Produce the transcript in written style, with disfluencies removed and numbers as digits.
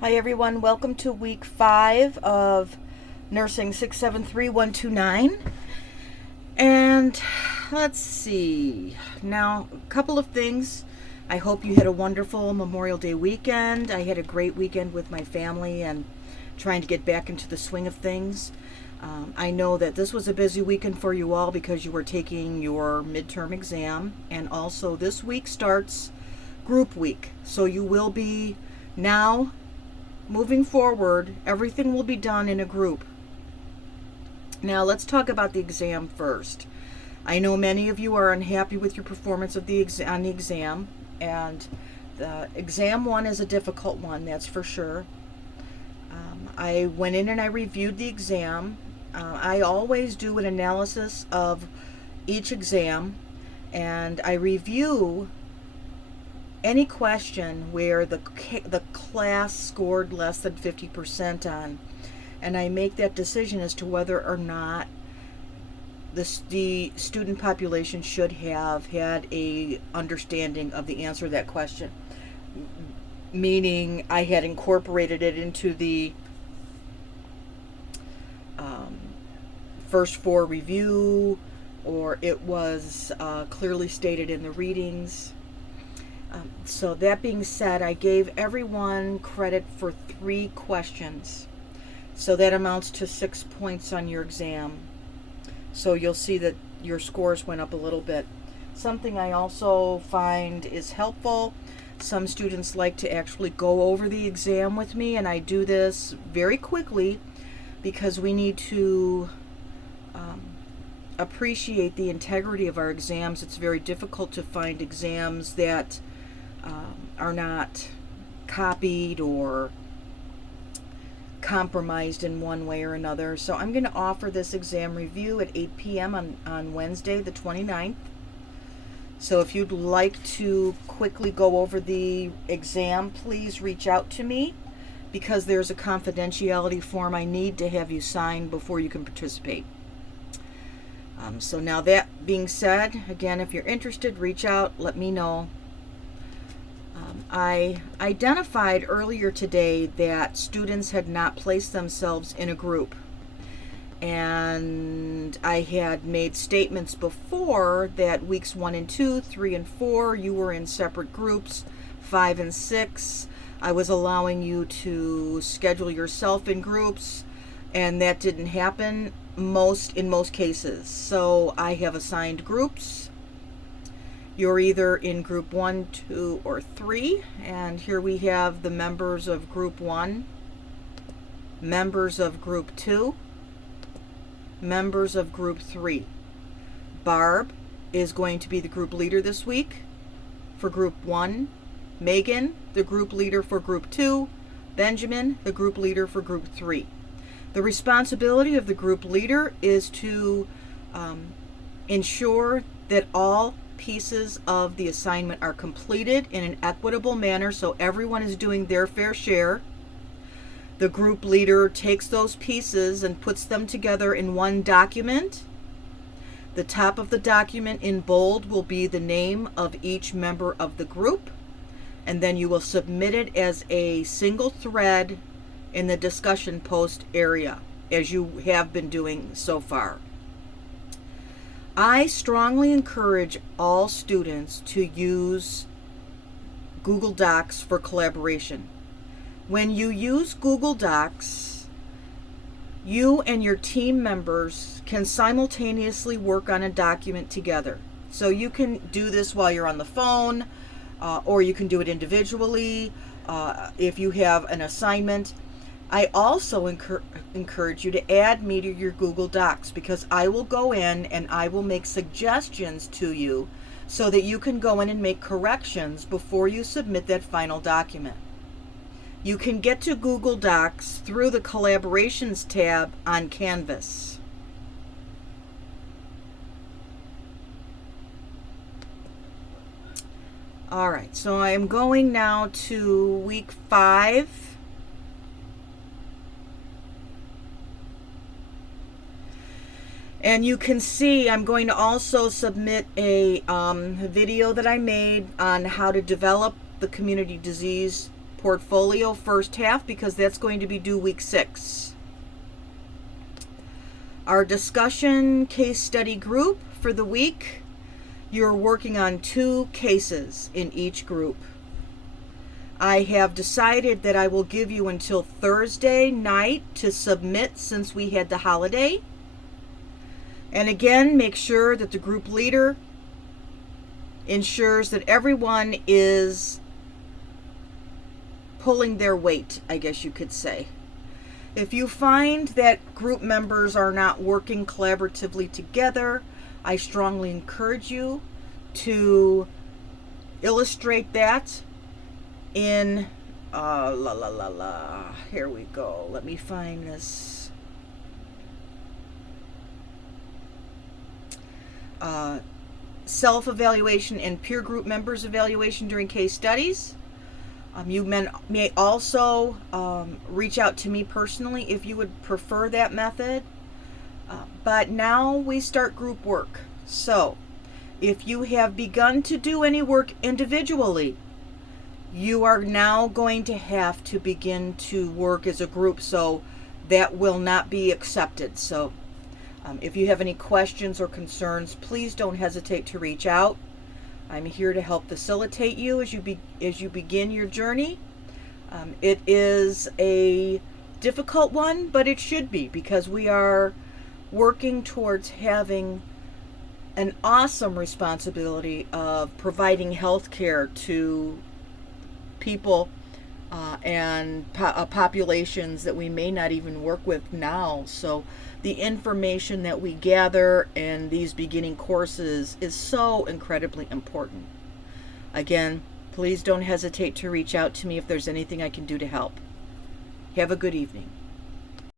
Hi everyone, welcome to week 5 of Nursing 673129. And let's see. Now, a couple of things. I hope you had a wonderful Memorial Day weekend. I had a great weekend with my family and trying to get back into the swing of things. I know that this was a busy weekend for you all because you were taking your midterm exam, and also this week starts group week. So you will be now moving forward, everything will be done in a group. Now let's talk about the exam first. I know many of you are unhappy with your performance of on the exam, and the exam one is a difficult one, that's for sure. I went in and I reviewed the exam. I always do an analysis of each exam, and I review any question where the class scored less than 50% on, and I make that decision as to whether or not the student population should have had a understanding of the answer to that question, meaning I had incorporated it into the first 4 review, or it was clearly stated in the readings. So that being said, I gave everyone credit for 3 questions. So that amounts to 6 points on your exam. So you'll see that your scores went up a little bit. Something I also find is helpful. Some students like to actually go over the exam with me, and I do this very quickly because we need to appreciate the integrity of our exams. It's very difficult to find exams that are not copied or compromised in one way or another. So I'm going to offer this exam review at 8 p.m. on Wednesday the 29th. So if you'd like to quickly go over the exam, please reach out to me, because there's a confidentiality form I need to have you sign before you can participate. So now that being said, again, if you're interested, reach out, let me know. I identified earlier today that students had not placed themselves in a group. And I had made statements before that weeks 1 and 2, 3 and 4, you were in separate groups. 5 and 6, I was allowing you to schedule yourself in groups, and that didn't happen in most cases. So I have assigned groups. You're either in group 1, 2, or 3, and here we have the members of group 1, members of group 2, members of group 3. Barb is going to be the group leader this week for group 1, Megan, the group leader for group 2, Benjamin, the group leader for group 3. The responsibility of the group leader is to ensure that all pieces of the assignment are completed in an equitable manner, so everyone is doing their fair share. The group leader takes those pieces and puts them together in one document. The top of the document in bold will be the name of each member of the group, and then you will submit it as a single thread in the discussion post area, as you have been doing so far. I strongly encourage all students to use Google Docs for collaboration. When you use Google Docs, you and your team members can simultaneously work on a document together. So you can do this while you're on the phone, or you can do it individually if you have an assignment. I also encourage you to add me to your Google Docs, because I will go in and I will make suggestions to you so that you can go in and make corrections before you submit that final document. You can get to Google Docs through the Collaborations tab on Canvas. All right, so I am going now to week 5. And you can see I'm going to also submit a video that I made on how to develop the community disease portfolio first half because that's going to be due week 6. Our discussion case study group for the week, you're working on 2 cases in each group. I have decided that I will give you until Thursday night to submit since we had the holiday. And again, make sure that the group leader ensures that everyone is pulling their weight, I guess you could say. If you find that group members are not working collaboratively together, I strongly encourage you to illustrate that in here we go. Let me find this. Self-evaluation and peer group members evaluation during case studies. You may also reach out to me personally if you would prefer that method. But now we start group work. So if you have begun to do any work individually, you are now going to have to begin to work as a group. So that will not be accepted. So if you have any questions or concerns, please don't hesitate to reach out. I'm here to help facilitate you as you begin your journey. It is a difficult one, but it should be, because we are working towards having an awesome responsibility of providing health care to people and populations that we may not even work with now. So the information that we gather in these beginning courses is so incredibly important. Again, please don't hesitate to reach out to me if there's anything I can do to help. Have a good evening.